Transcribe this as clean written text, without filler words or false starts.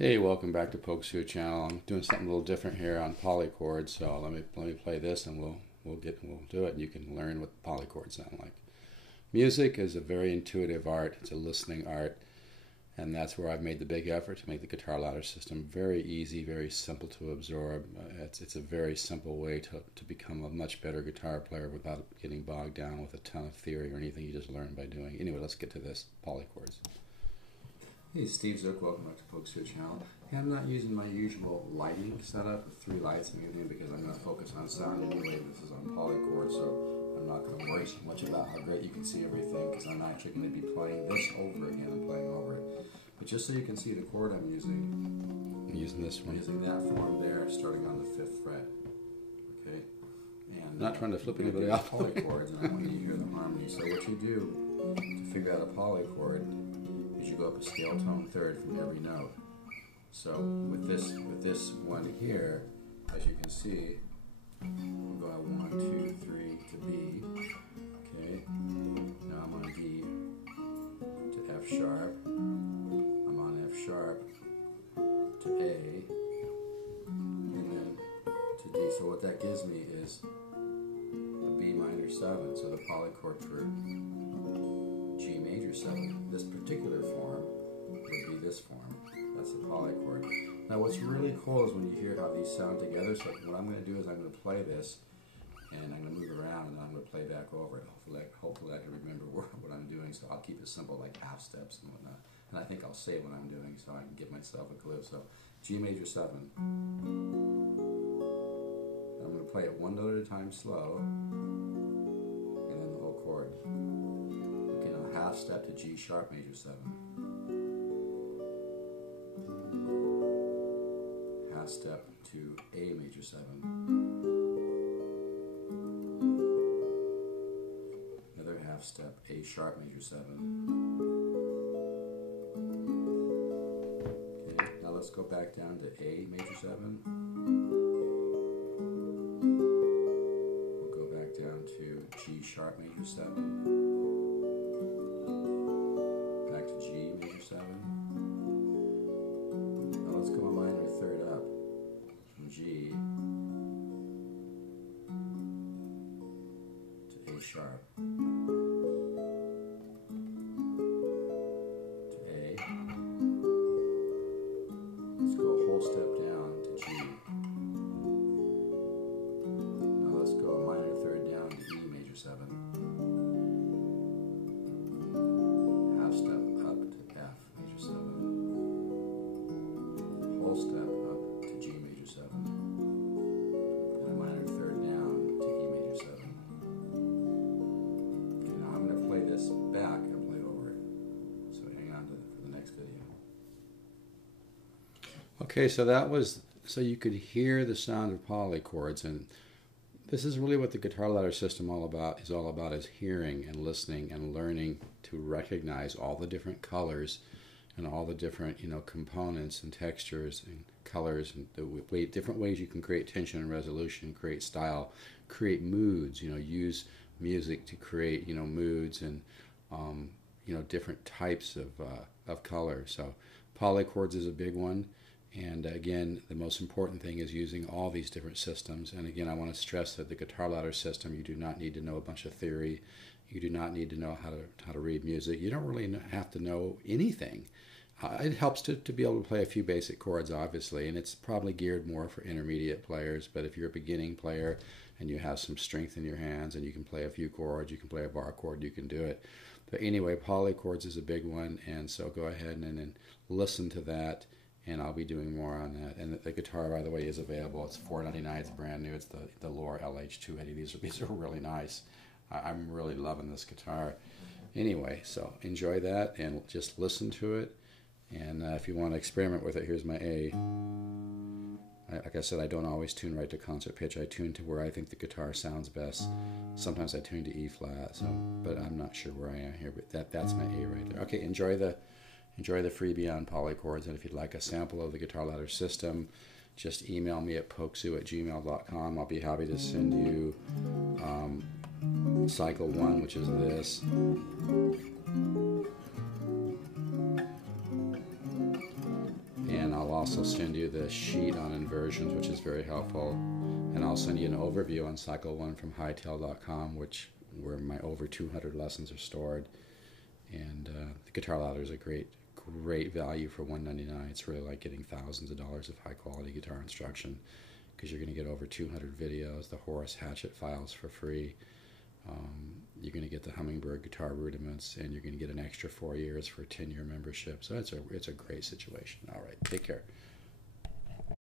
Hey, welcome back to Polychords channel. I'm doing something a little different here on Polychords, so let me play this and we'll do it and you can learn what polychords sound like. Music is a very intuitive art. It's a listening art, and that's where I've made the big effort to make the guitar ladder system very easy, very simple to absorb. It's a very simple way to become a much better guitar player without getting bogged down with a ton of theory or anything you just learn by doing. Anyway, let's get to this Polychords. Hey, Steve Zook, welcome back to Polychords channel. Hey, I'm not using my usual lighting setup with 3 lights and everything because I'm going to focus on sound anyway. This is on Polychords, so I'm not going to worry so much about how great you can see everything because I'm actually going to be playing this over again and playing over it. But just so you can see the chord I'm using this one. I'm using that form there, starting on the 5th fret. Okay, and not trying to flip anybody off. Polychords, and I want you to hear the harmony. So what you do to figure out a polychord is you go up a scale tone third from every note. So with this one here, as you can see, we'll go 1, 2, 3 to B. Okay. Now I'm on D to F sharp. I'm on F sharp to A, and then to D. So what that gives me is a B minor 7. So the polychord for G major 7. This particular form would be this form. That's the polychord. Now what's really cool is when you hear how these sound together. So what I'm going to do is I'm going to play this and I'm going to move around and then I'm going to play back over it. Hopefully I can remember what I'm doing, so I'll keep it simple like half steps and whatnot. And I think I'll say what I'm doing so I can give myself a clue. So G major 7. I'm going to play it one note at a time slow and then the whole chord. Half step to G sharp major 7. Half step to A major 7. Another half step, A sharp major 7. Okay, now let's go back down to A major 7. We'll go back down to G sharp major 7. G major 7. Now let's go a minor third up from G to A sharp to A. Let's go a whole step down to G. Now let's go a minor third down to E major 7. Whole step up to G major 7, and a minor third down to E major 7. Okay, now I'm going to play this back and play over it. So hang on for the next video. Okay, so that was so you could hear the sound of polychords, and this is really what the guitar ladder system is all about is hearing and listening and learning to recognize all the different colors and all the different, components and textures and colors and the different ways you can create tension and resolution, create style, create moods. Use music to create, moods and different types of color. So polychords is a big one. And again, the most important thing is using all these different systems. And again, I want to stress that the guitar ladder system, you do not need to know a bunch of theory. You do not need to know how to read music. You don't really have to know anything. It helps to be able to play a few basic chords, obviously, and it's probably geared more for intermediate players. But if you're a beginning player and you have some strength in your hands and you can play a few chords, you can play a bar chord, you can do it. But anyway, polychords is a big one, and so go ahead and listen to that, and I'll be doing more on that. And the guitar, by the way, is available. It's $4.99. It's brand new. It's the Lore LH280. These are really nice. I'm really loving this guitar. Anyway, so enjoy that and just listen to it. And if you want to experiment with it, here's my A. Like I said, I don't always tune right to concert pitch. I tune to where I think the guitar sounds best. Sometimes I tune to E flat, but I'm not sure where I am here. But that's my A right there. Okay, enjoy the freebie on polychords. And if you'd like a sample of the guitar ladder system, just email me at pokesoo@gmail.com. I'll be happy to send you cycle 1, which is this. I'll also send you the sheet on inversions, which is very helpful. And I'll send you an overview on Cycle 1 from hightail.com, where my over 200 lessons are stored. And the Guitar Ladder is a great value for $199. It's really like getting thousands of dollars of high-quality guitar instruction, because you're going to get over 200 videos, the Horace Hatchet files for free. You're going to get the Hummingbird guitar rudiments, and you're going to get an extra 4 years for a 10-year membership. So it's a great situation. All right, take care.